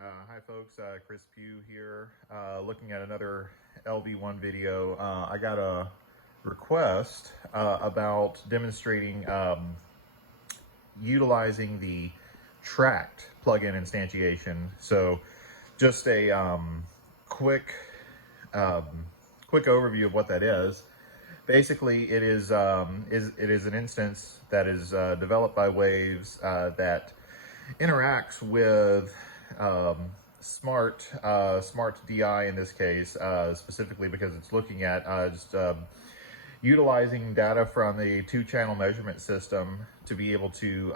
right. Hi folks, Chris Pugh here, looking at another LV1 video. I got a request about demonstrating utilizing the TRACT plugin instantiation. So just a quick overview of what that is. Basically, it is an instance that is developed by Waves that interacts with smart DI in this case, specifically because it's looking at utilizing data from the two-channel measurement system to be able to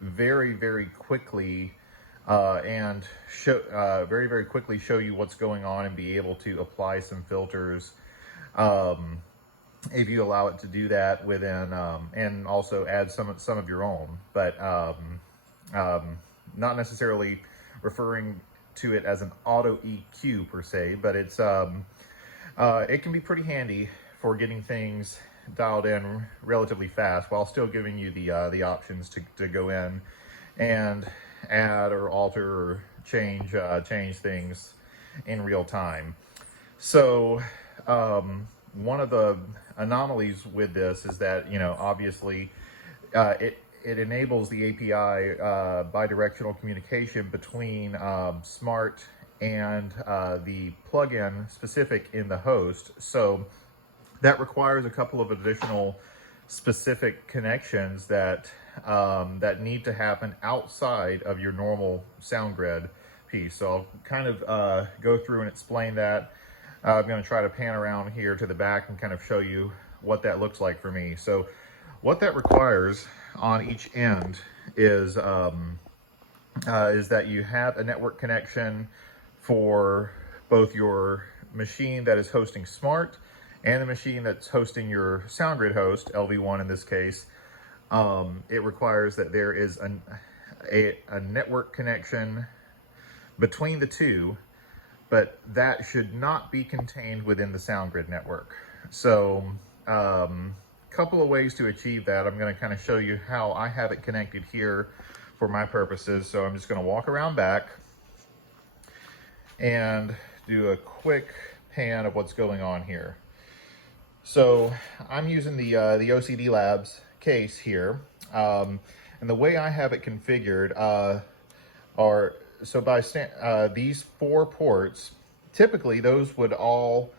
very quickly very quickly show you what's going on and be able to apply some filters if you allow it to do that within, and also add some of your own, but not necessarily referring to it as an auto EQ per se, but it's it can be pretty handy for getting things dialed in relatively fast while still giving you the options to go in and add or alter or change things in real time. So one of the anomalies with this is that, obviously it enables the API bidirectional communication between Smart and the plugin specific in the host. So that requires a couple of additional specific connections that that need to happen outside of your normal SoundGrid piece. So I'll kind of go through and explain that. I'm going to try to pan around here to the back and kind of show you what that looks like for me. So what that requires on each end is that you have a network connection for both your machine that is hosting Smart and the machine that's hosting your SoundGrid host, LV1 in this case. It requires that there is a network connection between the two, but that should not be contained within the SoundGrid network. So couple of ways to achieve that. I'm going to kind of show you how I have it connected here for my purposes. So I'm just going to walk around back and do a quick pan of what's going on here. So I'm using the OCD Labs case here, and the way I have it configured are, so by these 4 ports, typically those would all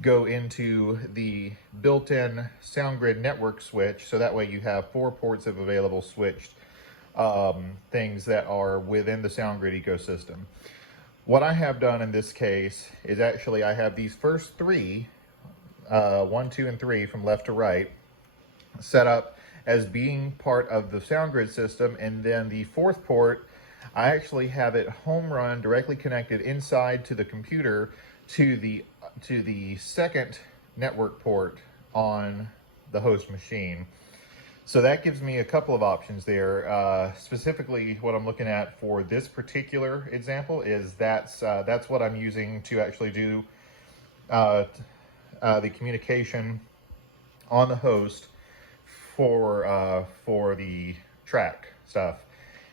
go into the built-in SoundGrid network switch, so that way you have 4 ports of available switched things that are within the SoundGrid ecosystem. What I have done in this case is actually I have these first 3, 1, 2, and 3 from left to right, set up as being part of the SoundGrid system, and then the 4th port, I actually have it home run directly connected inside to the computer to the 2nd network port on the host machine. So that gives me a couple of options there. Specifically, what I'm looking at for this particular example is that's what I'm using to actually do the communication on the host for the track stuff.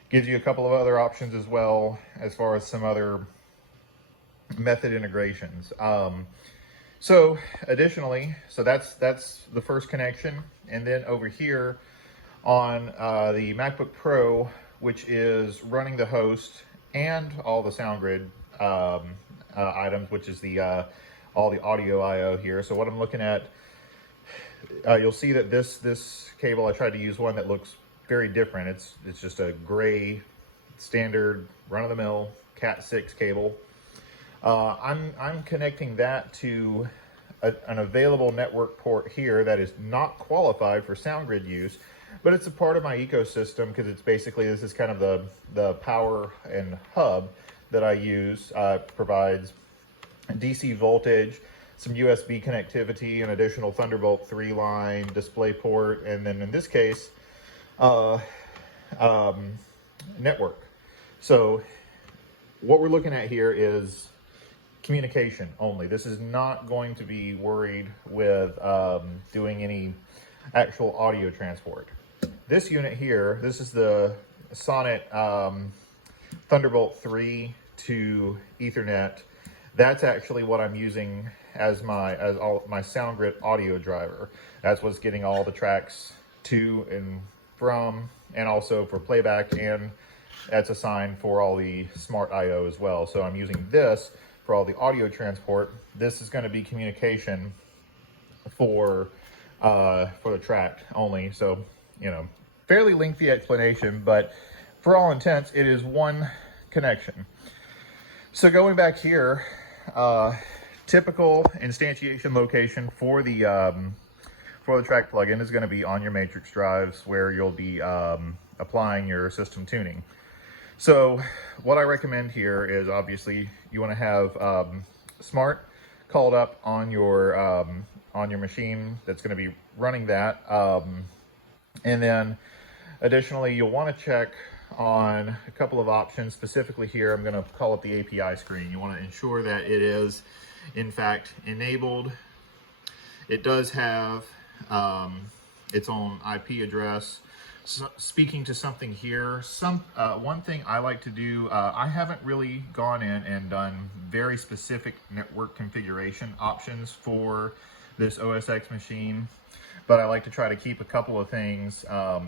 Gives you a couple of other options as well as far as some other method integrations. So additionally, so that's the first connection, and then over here on the MacBook Pro, which is running the host and all the SoundGrid items, which is the all the audio I/O here. So what I'm looking at, you'll see that this cable, I tried to use one that looks very different. It's just a gray standard run-of-the-mill Cat 6 cable. I'm connecting that to an available network port here that is not qualified for SoundGrid use, but it's a part of my ecosystem because it's basically, this is kind of the power and hub that I use. Provides DC voltage, some USB connectivity, an additional Thunderbolt 3 line, display port, and then in this case, network. So what we're looking at here is communication only. This is not going to be worried with doing any actual audio transport. This unit here, this is the Sonnet Thunderbolt 3 to Ethernet. That's actually what I'm using as my SoundGrid audio driver. That's what's getting all the tracks to and from, and also for playback, and that's assigned for all the smart IO as well. So I'm using this for all the audio transport. This is going to be communication for the TRACT only. So, you know, fairly lengthy explanation, but for all intents, it is one connection. So going back here, typical instantiation location for the TRACT plugin is going to be on your matrix drives, where you'll be applying your system tuning. So what I recommend here is, obviously you want to have Smart called up on your machine that's going to be running that, and then additionally you'll want to check on a couple of options. Specifically here, I'm going to call it the API screen. You want to ensure that it is in fact enabled. It does have its own IP address. So speaking to something here, one thing I like to do, I haven't really gone in and done very specific network configuration options for this OS X machine, but I like to try to keep a couple of things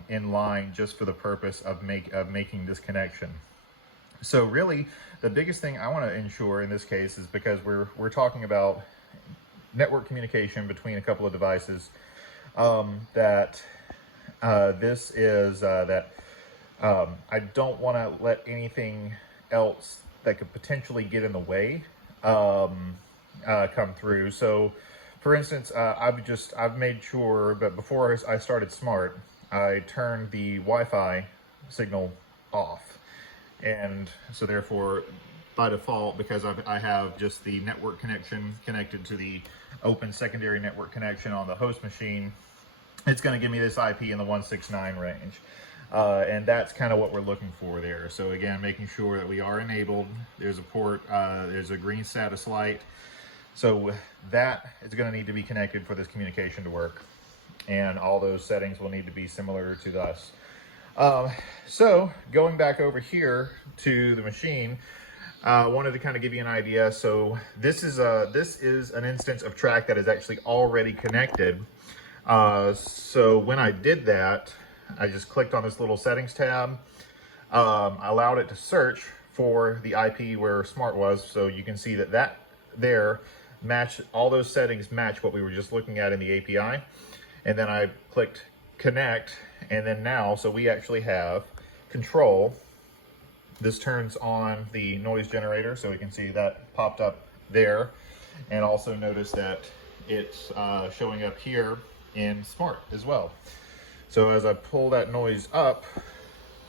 in line just for the purpose of making this connection. So really, the biggest thing I want to ensure in this case is, because we're talking about network communication between a couple of devices, that I don't want to let anything else that could potentially get in the way come through. So, for instance, I've made sure that before I started Smart, I turned the Wi-Fi signal off, and so therefore, by default, because I have just the network connection connected to the open secondary network connection on the host machine, it's going to give me this IP in the 169 range. And that's kind of what we're looking for there. So again, making sure that we are enabled. There's a port, there's a green status light. So that is going to need to be connected for this communication to work. And all those settings will need to be similar to this. So going back over here to the machine, I wanted to kind of give you an idea. So this is an instance of TRACT that is actually already connected. So when I did that, I just clicked on this little settings tab. I allowed it to search for the IP where Smart was. So you can see that there match, all those settings match what we were just looking at in the API. And then I clicked connect, and then now, so we actually have control. This turns on the noise generator, so we can see that popped up there. And also notice that it's showing up here in Smart as well. So as I pull that noise up,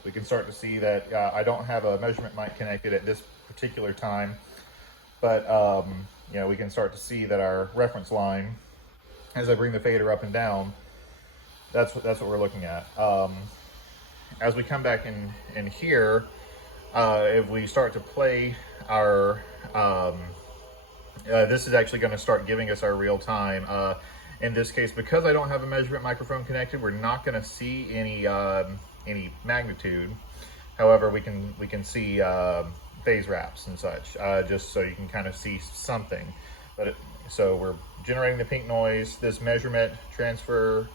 we can start to see that I don't have a measurement mic connected at this particular time, but you know, we can start to see that our reference line, as I bring the fader up and down, that's what we're looking at. As we come back in here, if we start to play our, this is actually going to start giving us our real time. In this case, because I don't have a measurement microphone connected, we're not going to see any magnitude. However, we can see phase wraps and such, just so you can kind of see something. So we're generating the pink noise. This measurement transfer,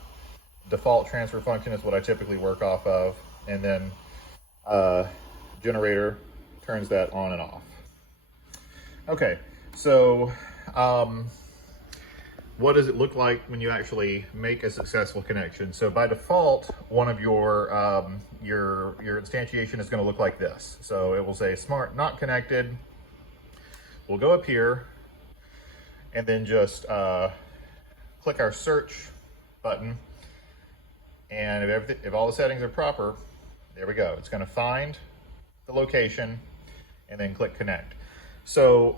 default transfer function is what I typically work off of, and then generator turns that on and off. Okay, so what does it look like when you actually make a successful connection? So by default, one of your instantiation is going to look like this. So it will say Smart not connected. We'll go up here and then just click our search button, and if all the settings are proper, there we go. It's going to find the location and then click connect. So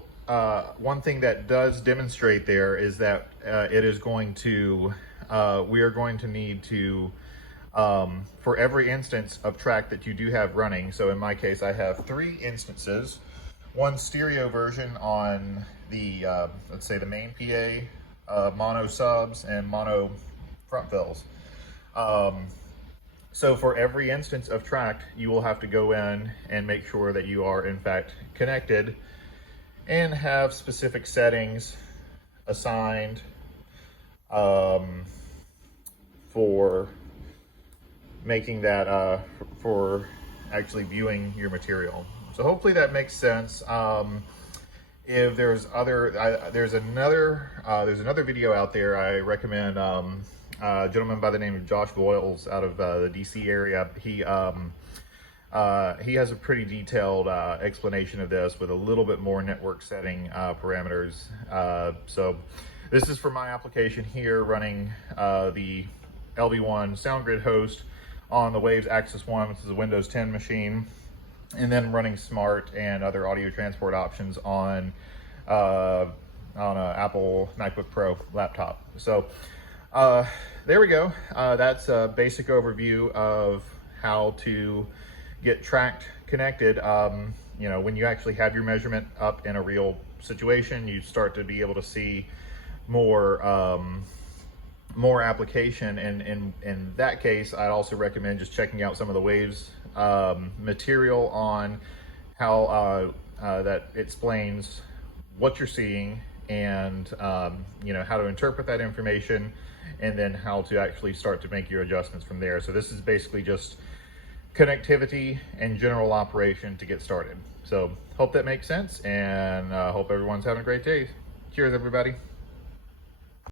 one thing that does demonstrate there is that it is going to, we are going to need to, for every instance of TRACT that you do have running, so in my case I have 3 instances, one stereo version on the, let's say the main PA, mono subs and mono front fills. So for every instance of TRACT, you will have to go in and make sure that you are in fact connected and have specific settings assigned for making that, for actually viewing your material. So hopefully that makes sense. If there's there's another video out there I recommend. A gentleman by the name of Josh Boyles out of the DC area. He has a pretty detailed explanation of this with a little bit more network setting parameters. So this is for my application here, running the LV1 SoundGrid host on the Waves Axis 1, which is a Windows 10 machine, and then running Smart and other audio transport options on an Apple MacBook Pro laptop. So there we go. That's a basic overview of how to get TRACT connected. You know, when you actually have your measurement up in a real situation, you start to be able to see more more application. And in that case, I'd also recommend just checking out some of the Waves material on how that explains what you're seeing, and you know, how to interpret that information, and then how to actually start to make your adjustments from there. So this is basically just connectivity and general operation to get started. So hope that makes sense, and hope everyone's having a great day. Cheers, everybody.